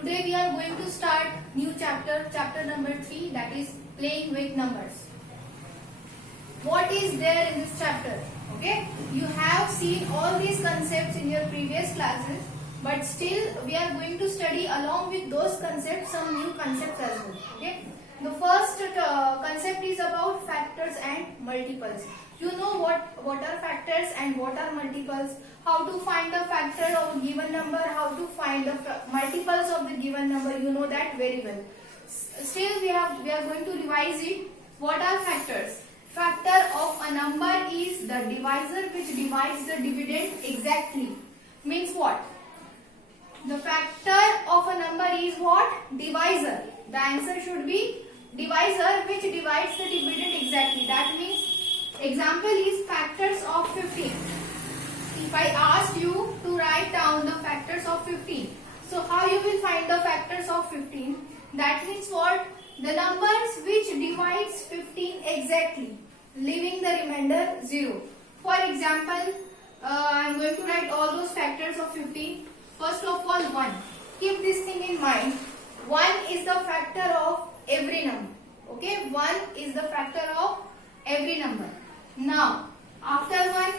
today we are going to start new chapter number 3, that is playing with numbers. What is there in this chapter? Okay, you have seen all these concepts in your previous classes, but still we are going to study along with those concepts some new concepts as well. Okay, the first concept is about factors and multiples. You know what are factors and what are multiples, how to find a factor of a given number, how to find the multiples of the given number, you know that very well. Still we are going to revise it. What are factors? Factor of a number is the divisor which divides the dividend exactly. Means what? The factor of a number is what? Divisor. The answer should be divisor which divides the dividend exactly. That means example is factors of 15. If I asked you to write down the factors of 15, so how you will find the factors of 15? That means what? The numbers which divides 15 exactly, leaving the remainder 0. For example, I am going to write all those factors of 15. First of all, 1. Keep this thing in mind. 1 is the factor of every number. Okay, 1 is the factor of every number. Now, after 1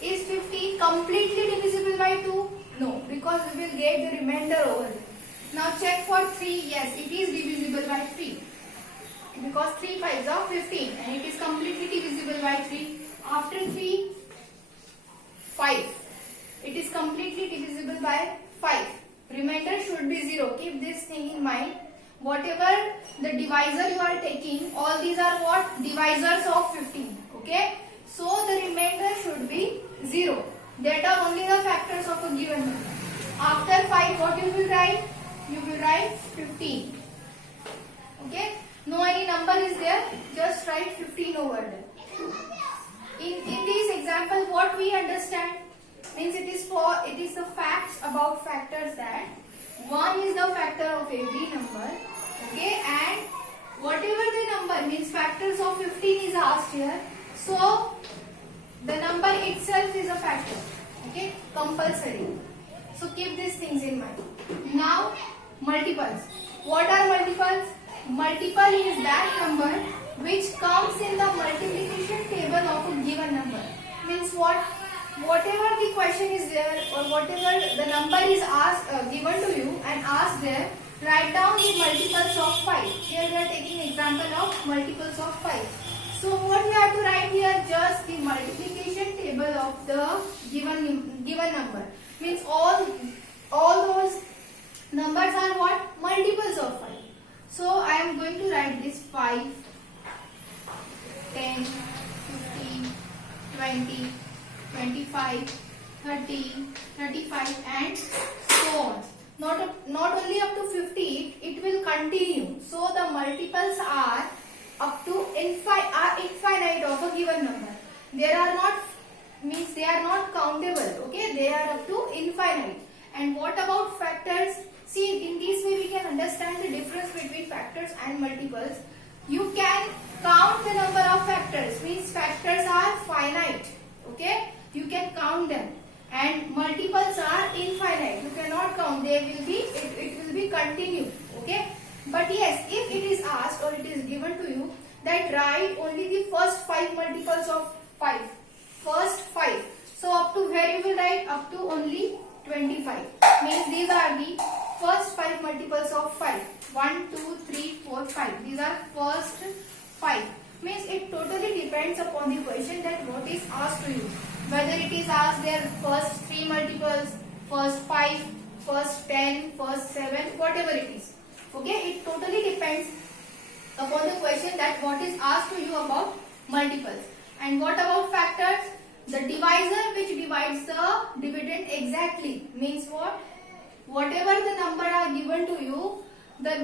is 50 completely divisible by 2? No, because we will get the remainder over there. Now check for 3. Yes, it is divisible by 3. Because 3 5s are 15 and it is completely divisible by 3. After 3, 5. It is completely divisible by 5. Remainder should be 0. Keep this thing in mind. Whatever the divisor you are taking, all these are what? Divisors of 15. Okay? So the remainder should be 0. That are only the factors of a given number. After 5, what you will write? You will write 15. Okay? No any number is there, just write 15 over there. In this example, what we understand means it is the facts about factors that 1 is the factor of every number. Okay, and whatever the number means factors of 15 is asked here. So the number itself is a factor. Okay, compulsory. So keep these things in mind. Now multiples. What are multiples? Multiple is that number which comes in the multiplication table of a given number. Means what? Whatever the question is there or whatever the number is asked given to you and asked there, write down the multiples of 5. Here we are taking example of multiples of 5. So what we have to write here? Just the multiplication table of the given number. Means all those numbers are what? Multiples of 5. So I am going to write this 5, 10, 15, 20, 25, 30, 35 and so on. Not only up to 50, it will continue. So the multiples are up to infinite of a given number. They are not countable. Okay, they are up to infinite. And what about factors? See, in this way we can understand the difference between factors and multiples. You can count the number of factors. Means factors are finite. Okay, you can count them. And multiples are infinite. You cannot count. It will be continued. Okay. But yes, if it is asked or it is given to you that write only the first 5 multiples of 5. First 5. So up to where you will write? Up to only 25. Means these are the first 5 multiples of 5. 1, 2, 3, 4, 5. These are first 5. Means it totally depends upon the question that what is asked to you. Whether it is asked their first 3 multiples, first 5, first 10, first 7, whatever it is. Okay, it totally depends upon the question that what is asked to you about multiples. And what about factors? The divisor which divides the dividend exactly. Means what? Whatever the number are given to you, the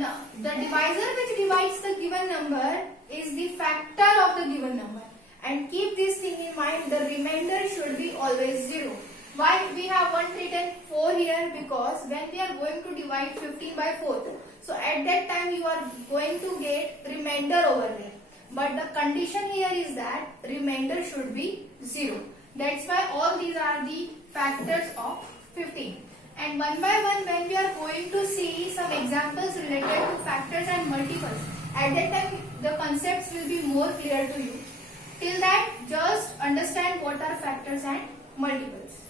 divisor which divides the given number is the factor of the given number. And keep this thing in mind, the remainder should be always 0. Why we have one written 4 here? Because when we are going to divide 15 by 4, so at that time you are going to get remainder over there. But the condition here is that remainder should be 0. That's why all these are the factors of 15. And one by one, when we are going to see some examples related to factors and multiples, at that time the concepts will be more clear to you. Till that, just understand what are factors and multiples.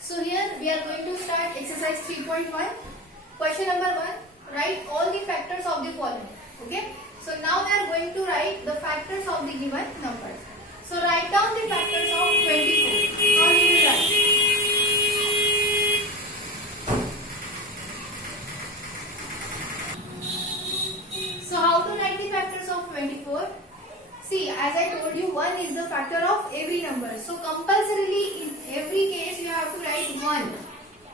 So here we are going to start exercise 3.1. Question number 1. Write all the factors of the following. Okay. So now we are going to write the factors of the given numbers. So write down the factors of 24. How you will write? So how to write the factors of 24? See, as I told you, 1 is the factor of every number. So compulsorily in every case you have to write 1.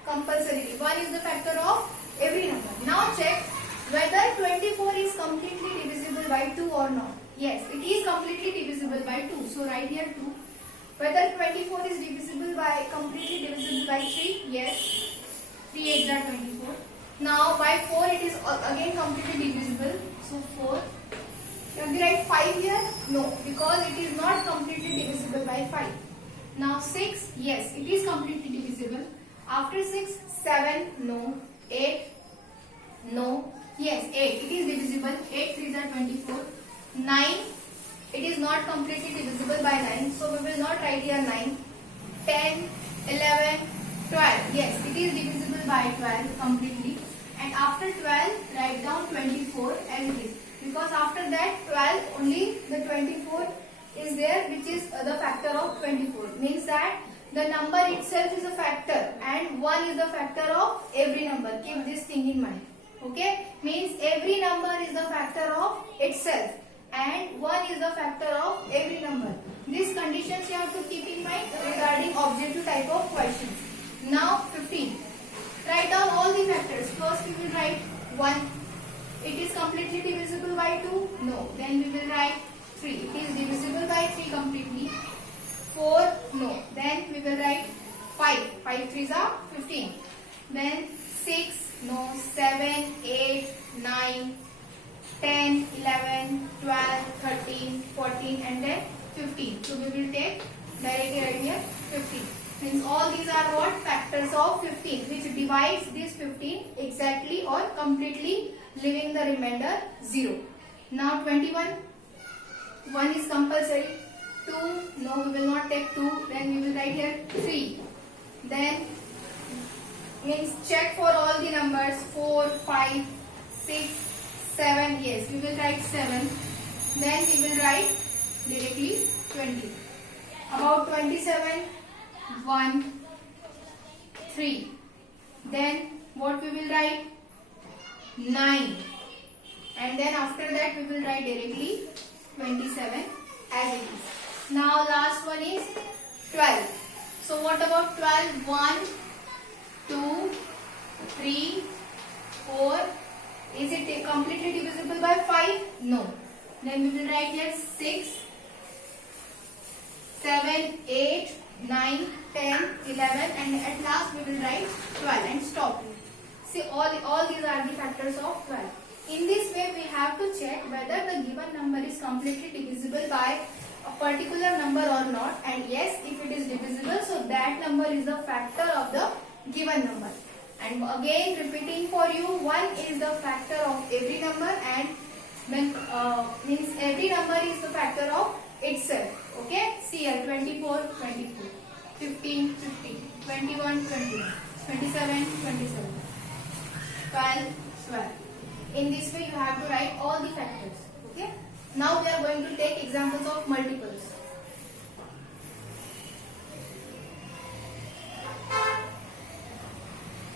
Compulsorily. 1 is the factor of every number. Now check whether 24 is completely divisible by 2 or not. Yes, it is completely divisible by 2. So write here 2. Whether 24 is completely divisible by 3? Yes. 3 8s are 24. Now by 4 it is again completely divisible. So 4. Can we write 5 here? No, because it is not completely divisible by 5. Now 6, yes, it is completely divisible. After 6, 7, no. 8, no. Yes, 8, it is divisible. 8 3s are 24. 9, it is not completely divisible by 9. So we will not write here 9. 10, 11, 12. Yes, it is divisible by 12 completely. And after 12, write down 24 as it is. Because after that 12 only the 24 is there, which is the factor of 24. Means that the number itself is a factor and 1 is the factor of every number. Keep this thing in mind. Okay? Means every number is the factor of itself and 1 is the factor of every number. These conditions you have to keep in mind regarding objective type of questions. Now 15. Write down all the factors. First we will write 1. It is completely divisible by 2? No. Then we will write 3. It is divisible by 3 completely. 4? No. Then we will write 5. 5 3s are 15. Then 6? No. 7, 8, 9, 10, 11, 12, 13, 14 and then 15. So we will take directly right here 15. Means all these are what? Factors of 15, which divides this 15 exactly or completely, leaving the remainder 0. Now 21. 1 is compulsory. 2. No, we will not take 2. Then we will write here 3. Then means check for all the numbers. 4, 5, 6, 7. Yes, we will write 7. Then we will write directly 20. About 27. 1, 3. Then what we will write? 9. And then after that we will write directly 27 as it is. Now last one is 12. So what about 12? 1, 2, 3, 4. Is it completely divisible by 5? No. Then we will write here 6, 7, 8, 9, 10, 11 and at last we will write 12 and stop. See all these are the factors of 12. In this way we have to check whether the given number is completely divisible by a particular number or not, and yes, if it is divisible, so that number is the factor of the given number. And again repeating for you, 1 is the factor of every number and means every number is the factor of itself. Okay, see here 24, 24, 15, 15, 21, 21, 27, 27, 12, 12. In this way you have to write all the factors. Okay. Now we are going to take examples of multiples.